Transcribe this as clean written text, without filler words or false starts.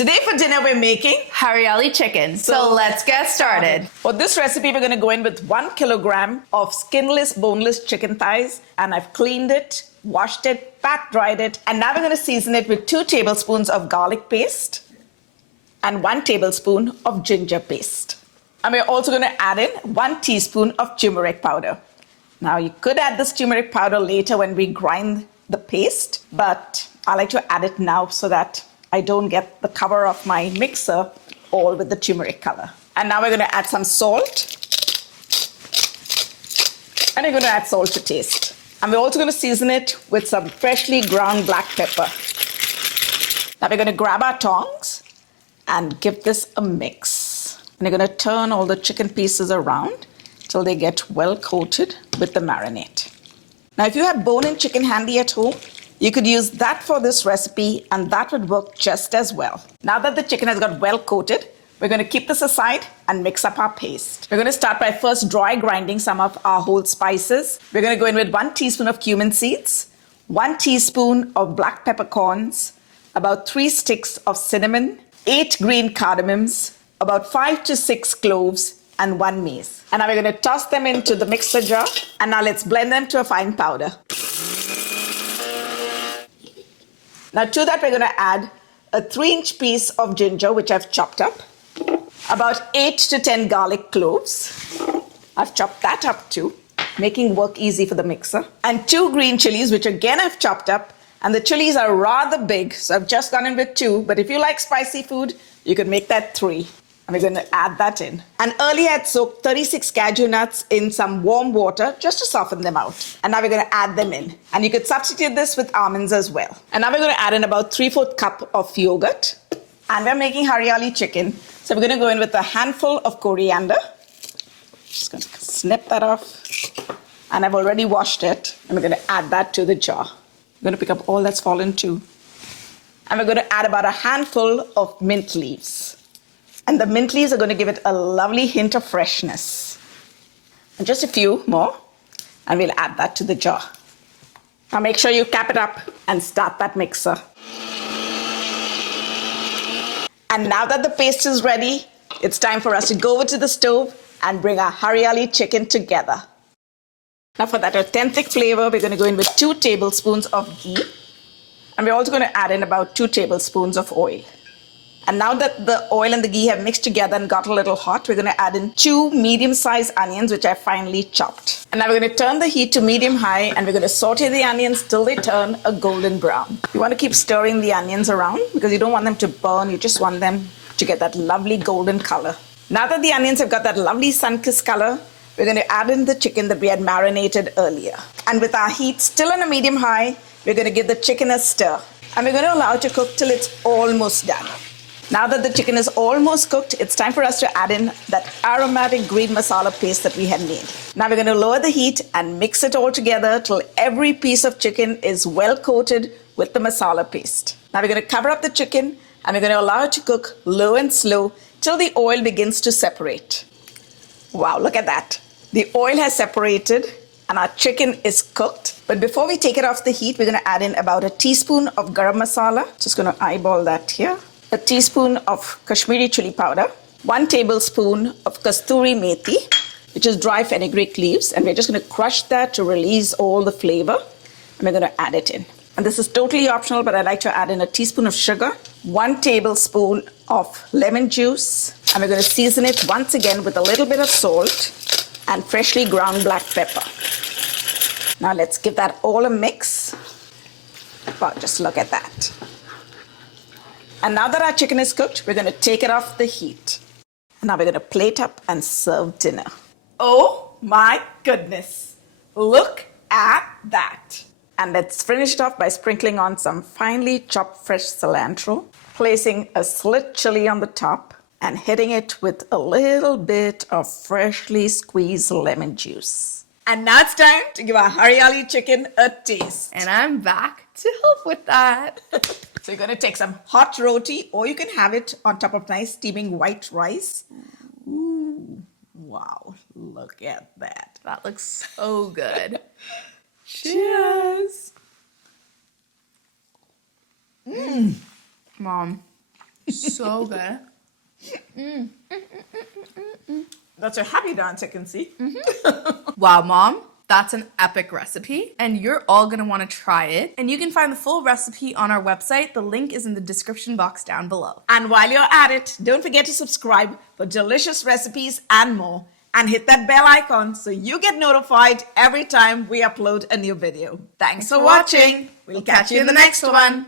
Today for dinner we're making Hariyali chicken. So let's get started. For this recipe we're going to go in with 1 kilogram of skinless, boneless chicken thighs, and I've cleaned it, washed it, pat dried it, and now we're going to season it with 2 tablespoons of garlic paste and 1 tablespoon of ginger paste. And we're also going to add in 1 teaspoon of turmeric powder. Now you could add this turmeric powder later when we grind the paste, but I like to add it now so that I don't get the cover of my mixer all with the turmeric color. And now we're going to add some salt. And we're going to add salt to taste. And we're also going to season it with some freshly ground black pepper. Now we're going to grab our tongs and give this a mix. And you're going to turn all the chicken pieces around till they get well coated with the marinade. Now if you have bone-in chicken handy at home, you could use that for this recipe and that would work just as well. Now that the chicken has got well coated, we're going to keep this aside and mix up our paste. We're going to start by first dry grinding some of our whole spices. We're going to go in with 1 teaspoon of cumin seeds, 1 teaspoon of black peppercorns, about 3 sticks of cinnamon, 8 green cardamoms, about 5 to 6 cloves, and 1 mace. And now we're going to toss them into the mixer jar. And now let's blend them to a fine powder. Now to that we're going to add a 3-inch piece of ginger which I've chopped up, about 8 to 10 garlic cloves. I've chopped that up too, making work easy for the mixer. And 2 green chilies which again I've chopped up, and the chilies are rather big, so I've just gone in with 2, but if you like spicy food, you could make that 3. And we're going to add that in. And earlier I'd soaked 36 cashew nuts in some warm water just to soften them out. And now we're going to add them in. And you could substitute this with almonds as well. And now we're going to add in about 3/4 cup of yogurt. And we're making Hariyali chicken. So we're going to go in with a handful of coriander. Just going to snip that off. And I've already washed it. And we're going to add that to the jar. I'm going to pick up all that's fallen too. And we're going to add about a handful of mint leaves. And the mint leaves are going to give it a lovely hint of freshness. And just a few more, and we'll add that to the jar. Now make sure you cap it up and start that mixer. And now that the paste is ready, it's time for us to go over to the stove and bring our Hariyali chicken together. Now for that authentic flavor, we're going to go in with 2 tablespoons of ghee. And we're also going to add in about 2 tablespoons of oil. And now that the oil and the ghee have mixed together and got a little hot, we're going to add in 2 medium-sized onions, which I finely chopped. And now we're going to turn the heat to medium-high, and we're going to saute the onions till they turn a golden brown. You want to keep stirring the onions around because you don't want them to burn. You just want them to get that lovely golden color. Now that the onions have got that lovely sun-kissed color, we're going to add in the chicken that we had marinated earlier. And with our heat still on a medium-high, we're going to give the chicken a stir. And we're going to allow it to cook till it's almost done. Now that the chicken is almost cooked, it's time for us to add in that aromatic green masala paste that we had made. Now we're going to lower the heat and mix it all together till every piece of chicken is well coated with the masala paste. Now we're going to cover up the chicken and we're going to allow it to cook low and slow till the oil begins to separate. Wow, look at that. The oil has separated and our chicken is cooked. But before we take it off the heat, we're going to add in about a teaspoon of garam masala. Just going to eyeball that here. A teaspoon of Kashmiri chili powder, 1 tablespoon of kasturi methi, which is dry fenugreek leaves, and we're just going to crush that to release all the flavor, and we're going to add it in. And this is totally optional, but I like to add in a teaspoon of sugar, 1 tablespoon of lemon juice, and we're going to season it once again with a little bit of salt and freshly ground black pepper. Now let's give that all a mix. Wow, just look at that. And now that our chicken is cooked, we're going to take it off the heat. And now we're going to plate up and serve dinner. Oh my goodness. Look at that. And let's finish it off by sprinkling on some finely chopped fresh cilantro, placing a slit chili on the top, and hitting it with a little bit of freshly squeezed lemon juice. And now it's time to give our Hariyali chicken a taste. And I'm back to help with that. So you're going to take some hot roti, or you can have it on top of nice steaming white rice. Ooh, wow, look at that. That looks so good. Cheers. Mom, So good. That's a happy dance, I can see. Wow, Mom. That's an epic recipe, and you're all gonna wanna try it. And you can find the full recipe on our website. The link is in the description box down below. And while you're at it, don't forget to subscribe for delicious recipes and more. And hit that bell icon so you get notified every time we upload a new video. Thanks for watching. We'll catch you in the next one.